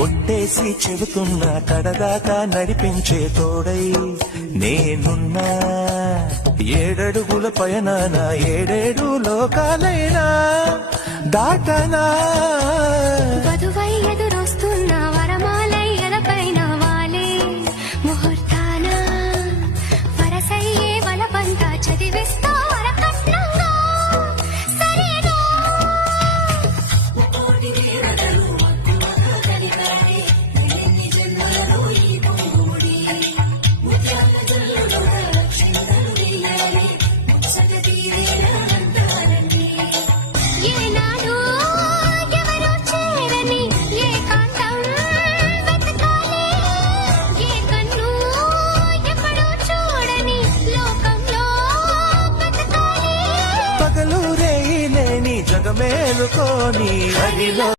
ఒట్టేసి చెబుతున్నా కడదాకా నడిపించే తోడై నేనున్నా. 7 అడుగుల పయనాన 7 లోకాలైనా దాటనా. వధువై ఎదురొస్తున్న వరమాలై ఎలపైన వాలే ముహూర్తాన వరసయ్యే వలపంతా చదివిస్తా వరకట్నంగా. సరేనా ఏనాడు ఎవరో చేరని ఏకాంతం వెతకాలి. ఏ కన్ను ఎప్పుడూ చూడని లోకంలో బతకాలి. పగలు రేయి లేని జగమేలుకోని అడిలో